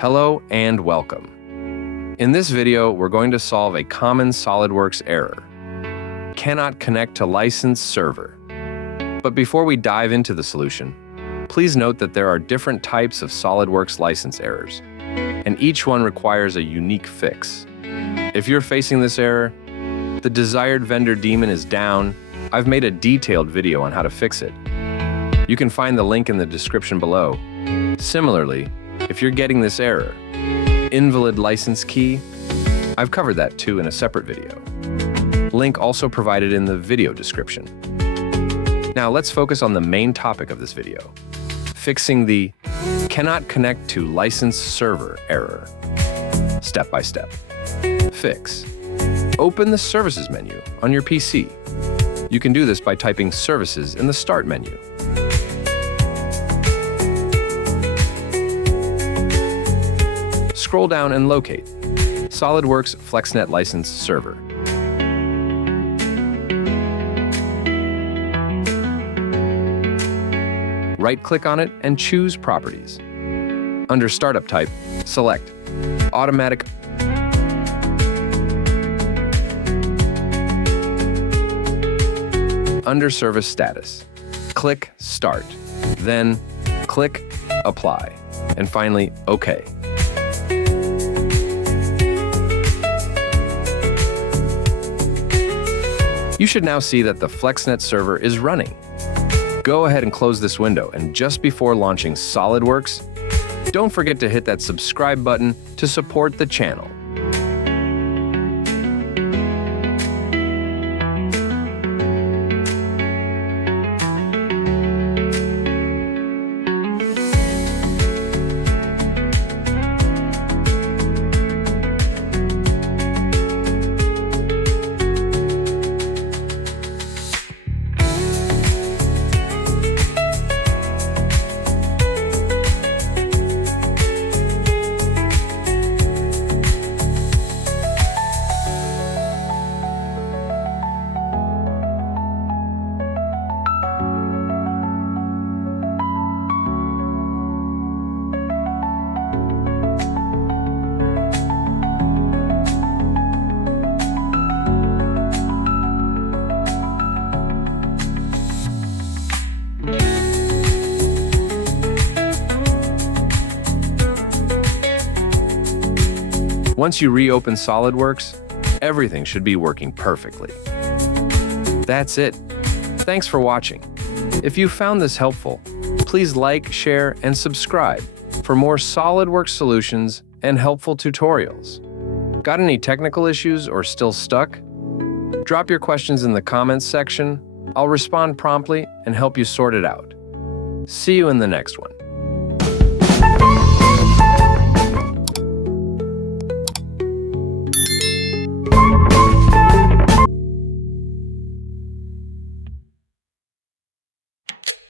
Hello and welcome. In this video, we're going to solve a common Solidworks error. Cannot connect to licensed server. But before we dive into the solution, please note that there are different types of Solidworks license errors, and each one requires a unique fix. If you're facing this error, the desired vendor daemon is down, I've made a detailed video on how to fix it. You can find the link in the description below. Similarly, if you're getting this error, invalid license key, I've covered that too in a separate video. Link also provided in the video description. Now let's focus on the main topic of this video, fixing the cannot connect to licensed server error. Step by step. Fix. Open the Services menu on your PC. You can do this by typing Services in the Start menu. Scroll down and locate Solidworks FlexNet License Server. Right-click on it and choose Properties. Under Startup Type, select Automatic. Under Service Status, click Start, then click Apply, and finally OK. You should now see that the FlexNet server is running. Go ahead and close this window, and just before launching Solidworks, don't forget to hit that subscribe button to support the channel. Once you reopen Solidworks, everything should be working perfectly. That's it. Thanks for watching. If you found this helpful, please like, share, and subscribe for more Solidworks solutions and helpful tutorials. Got any technical issues or still stuck? Drop your questions in the comments section. I'll respond promptly and help you sort it out. See you in the next one.